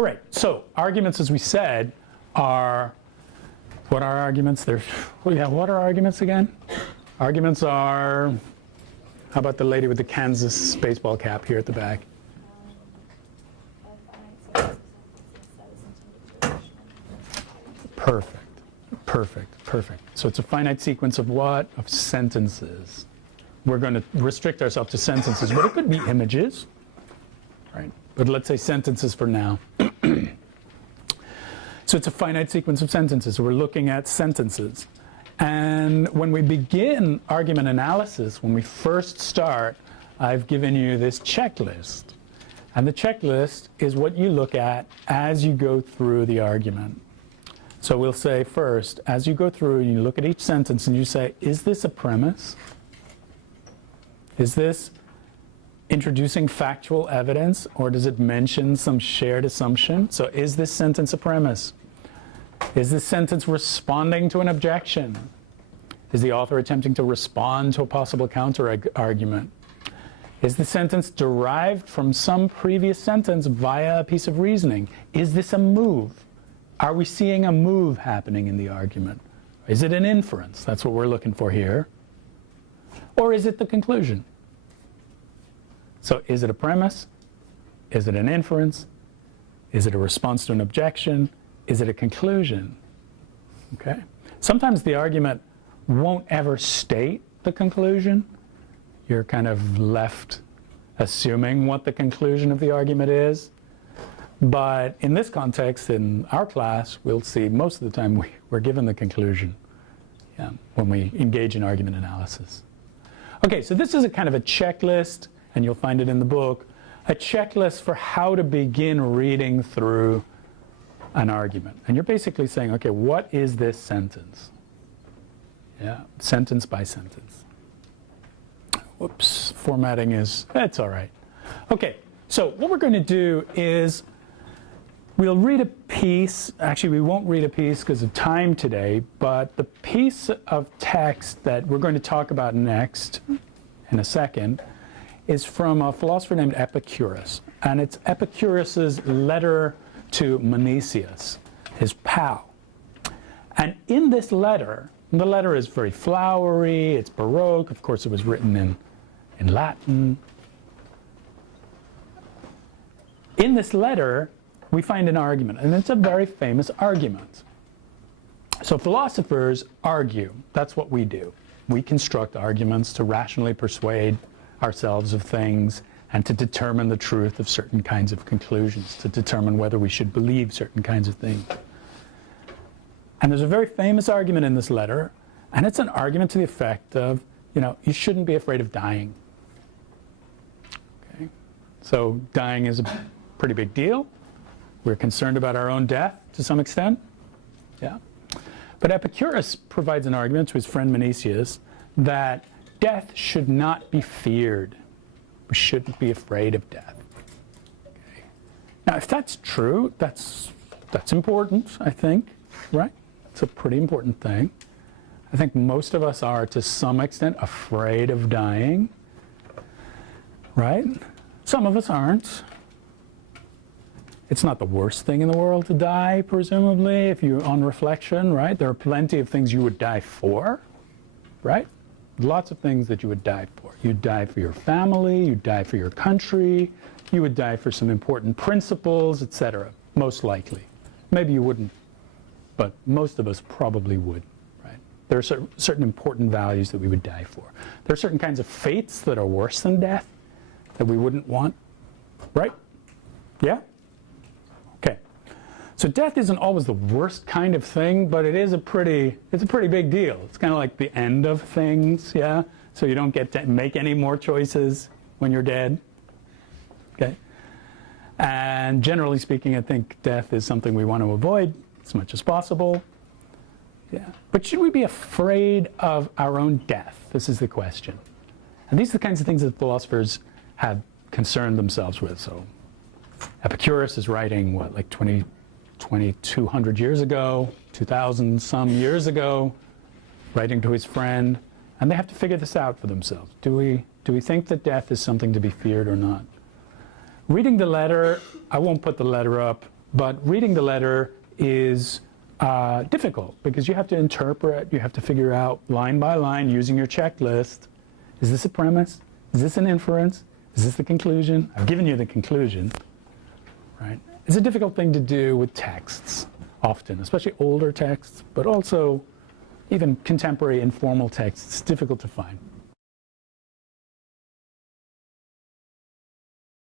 All right, so arguments, as we said, are, what are arguments? What are arguments again? Arguments are, how about the lady with the Kansas baseball cap here at the back? Perfect, perfect, perfect. So it's a finite sequence of what? Of sentences. We're going to restrict ourselves to sentences, but it could be images, right? But let's say sentences for now. So it's a finite sequence of sentences. We're looking at sentences. And when we begin argument analysis, when we first start, I've given you this checklist. And the checklist is what you look at as you go through the argument. So we'll say first, as you go through and you look at each sentence and you say, is this a premise? Is this introducing factual evidence, or does it mention some shared assumption? So is this sentence a premise? Is this sentence responding to an objection? Is the author attempting to respond to a possible counter-argument? Is the sentence derived from some previous sentence via a piece of reasoning? Is this a move? Are we seeing a move happening in the argument? Is it an inference? That's what we're looking for here. Or is it the conclusion? So is it a premise? Is it an inference? Is it a response to an objection? Is it a conclusion? Okay. Sometimes the argument won't ever state the conclusion. You're kind of left assuming what the conclusion of the argument is. But in this context, in our class, we'll see most of the time we're given the conclusion when we engage in argument analysis. Okay, so this is a kind of a checklist, and you'll find it in the book, a checklist for how to begin reading through an argument. And you're basically saying, okay, what is this sentence? Yeah, sentence by sentence. Whoops, formatting is, it's all right. Okay, so what we're going to do is we'll read a piece. Actually, we won't read a piece because of time today, but the piece of text that we're going to talk about next, in a second, is from a philosopher named Epicurus. And it's Epicurus's letter to Menesius, his pal. And in this letter, the letter is very flowery, it's Baroque, of course it was written in Latin. In this letter, we find an argument, and it's a very famous argument. So philosophers argue. That's what we do. We construct arguments to rationally persuade ourselves of things and to determine the truth of certain kinds of conclusions, to determine whether we should believe certain kinds of things. And there's a very famous argument in this letter, and it's an argument to the effect of, you shouldn't be afraid of dying. Okay? So dying is a pretty big deal. We're concerned about our own death to some extent. Yeah. But Epicurus provides an argument to his friend Menesius that death should not be feared. We shouldn't be afraid of death. Okay. Now, if that's true, that's important, I think, right? It's a pretty important thing. I think most of us are, to some extent, afraid of dying, right? Some of us aren't. It's not the worst thing in the world to die, presumably, if you, on reflection, right? There are plenty of things you would die for, right? Lots of things that you would die for. You'd die for your family, you'd die for your country, you would die for some important principles, etc. Most likely. Maybe you wouldn't, but most of us probably would, right? There are certain important values that we would die for. There are certain kinds of fates that are worse than death that we wouldn't want, right? Yeah? Okay. So death isn't always the worst kind of thing, but it's a pretty big deal. It's kind of like the end of things, yeah? So you don't get to make any more choices when you're dead, okay? And generally speaking, I think death is something we want to avoid as much as possible, yeah? But should we be afraid of our own death? This is the question. And these are the kinds of things that philosophers have concerned themselves with. So Epicurus is writing, what, like 2,200 years ago, 2,000 some years ago, writing to his friend, and they have to figure this out for themselves. Do we think that death is something to be feared or not? Reading the letter, I won't put the letter up But reading the letter is difficult because you have to interpret, you have to figure out line by line using your checklist. Is this a premise? Is this an inference? Is this the conclusion? I've given you the conclusion, right? It's a difficult thing to do with texts often, especially older texts, but also even contemporary informal texts. It's difficult to find.